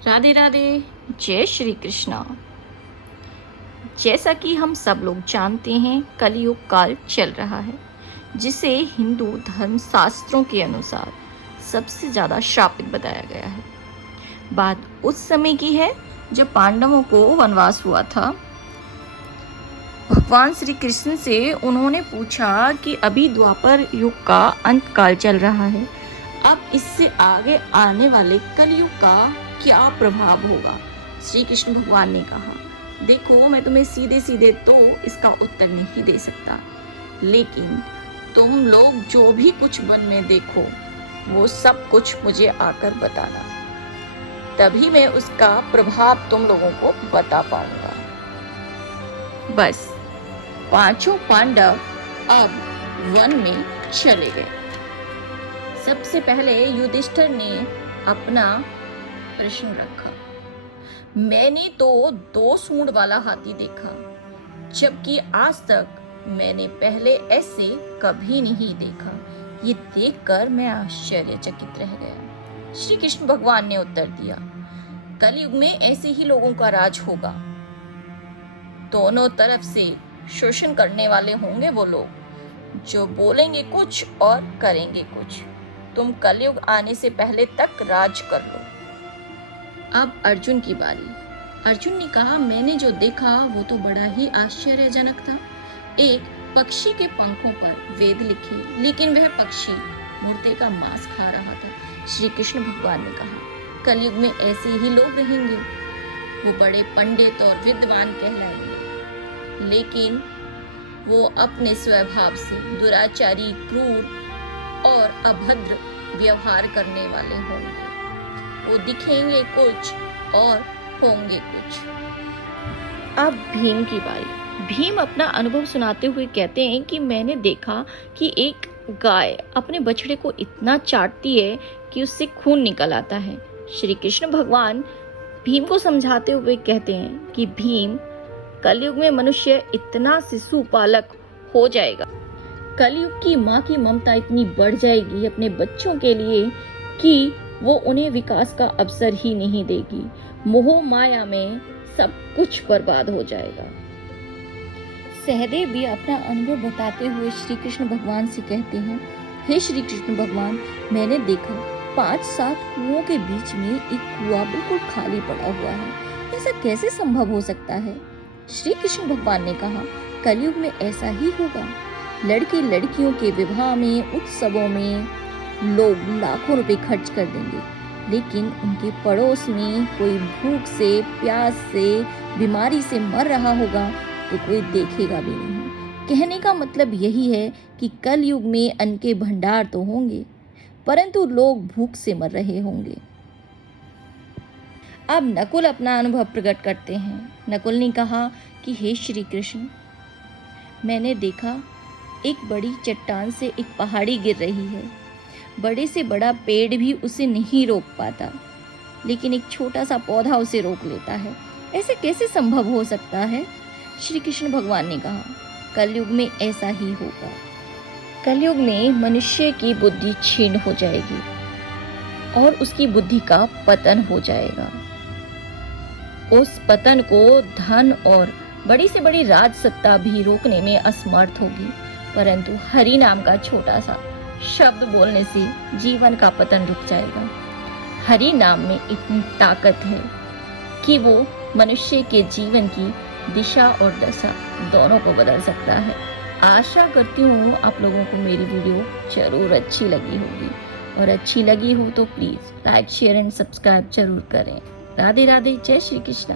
राधे राधे। जय श्री कृष्णा। जैसा कि हम सब लोग जानते हैं, कलयुग काल चल रहा है, जिसे हिंदू धर्म शास्त्रों के अनुसार सबसे ज़्यादा श्रापित बताया गया है। बात उस समय की है जब पांडवों को वनवास हुआ था। भगवान श्री कृष्ण से उन्होंने पूछा कि अभी द्वापर युग का अंत काल चल रहा है, अब इससे आगे आने वाले कलयुग का क्या प्रभाव होगा। श्री कृष्ण भगवान ने कहा, देखो मैं तुम्हें सीधे सीधे तो इसका उत्तर नहीं दे सकता, लेकिन तुम लोग जो भी कुछ मन में देखो वो सब कुछ मुझे आकर बताना, तभी मैं उसका प्रभाव तुम लोगों को बता पाऊंगा। बस पांचों पांडव अब वन में चले गए। सबसे पहले युधिष्ठिर ने अपना प्रश्न रखा, मैंने तो 2 सूंड वाला हाथी देखा, जबकि आज तक मैंने पहले ऐसे कभी नहीं देखा। ये देखकर मैं आश्चर्यचकित रह गया। श्री कृष्ण भगवान ने उत्तर दिया, कलयुग में ऐसे ही लोगों का राज होगा। दोनों तरफ से शोषण करने वाले होंगे वो लोग, जो बोलेंगे कुछ और करेंगे कुछ। तुम कलयुग आने से पहले तक राज कर लो। अब अर्जुन की बारी। अर्जुन ने कहा, मैंने जो देखा वो तो बड़ा ही आश्चर्यजनक था। एक पक्षी के पंखों पर वेद लिखे, लेकिन वह पक्षी मुर्दे का मांस खा रहा था। श्री कृष्ण भगवान ने कहा, कलयुग में ऐसे ही लोग रहेंगे। वो बड़े पंडित और विद्वान कहलाएंगे, लेकिन वो अपने स्वभाव से दुराचारी, क्रूर और अभद्र व्यवहार करने वाले होंगे। वो दिखेंगे कुछ और होंगे कुछ। अब भीम की बारी। भीम अपना अनुभव सुनाते हुए कहते हैं कि मैंने देखा कि एक गाय अपने बछड़े को इतना चाटती है कि उससे खून निकल आता है। श्री कृष्ण भगवान भीम को समझाते हुए कहते हैं कि भीम, कलयुग में मनुष्य इतना शिशु पालक हो जाएगा, कलयुग की माँ की ममता इतनी बढ़ जाएगी अपने बच्चों के लिए कि वो उन्हें विकास का अवसर ही नहीं देगी। मोह माया में सब कुछ बर्बाद हो जाएगा। सहदेव भी अपना अनुभव बताते हुए श्री कृष्ण भगवान से कहते हैं, हे श्री कृष्ण भगवान, मैंने देखा 5-7 कुओं के बीच में एक कुआं बिल्कुल खाली पड़ा हुआ है। ऐसा कैसे संभव हो सकता है। श्री कृष्ण भगवान ने कहा, कलयुग में ऐसा ही होगा। लड़के लड़कियों के विवाह में, उत्सवों में लोग लाखों रुपए खर्च कर देंगे, लेकिन उनके पड़ोस में कोई भूख से, प्यास से, बीमारी से मर रहा होगा तो कोई देखेगा भी नहीं। कहने का मतलब यही है कि कल युग में अन्न के भंडार तो होंगे, परंतु लोग भूख से मर रहे होंगे। अब नकुल अपना अनुभव प्रकट करते हैं। नकुल ने कहा कि हे श्री कृष्ण, मैंने देखा एक बड़ी चट्टान से एक पहाड़ी गिर रही है। बड़े से बड़ा पेड़ भी उसे नहीं रोक पाता, लेकिन एक छोटा सा पौधा उसे रोक लेता है। ऐसे कैसे संभव हो सकता है। श्री कृष्ण भगवान ने कहा, कलयुग में ऐसा ही होगा। कलयुग में मनुष्य की बुद्धि क्षीण हो जाएगी और उसकी बुद्धि का पतन हो जाएगा। उस पतन को धन और बड़ी से बड़ी राज सत्ता भी रोकने में असमर्थ होगी, परंतु हरि नाम का छोटा सा शब्द बोलने से जीवन का पतन रुक जाएगा। हरि नाम में इतनी ताकत है कि वो मनुष्य के जीवन की दिशा और दशा दोनों को बदल सकता है। आशा करती हूँ आप लोगों को मेरी वीडियो जरूर अच्छी लगी होगी, और अच्छी लगी हो तो please like, share and subscribe जरूर करें। राधे राधे। जय श्री कृष्ण।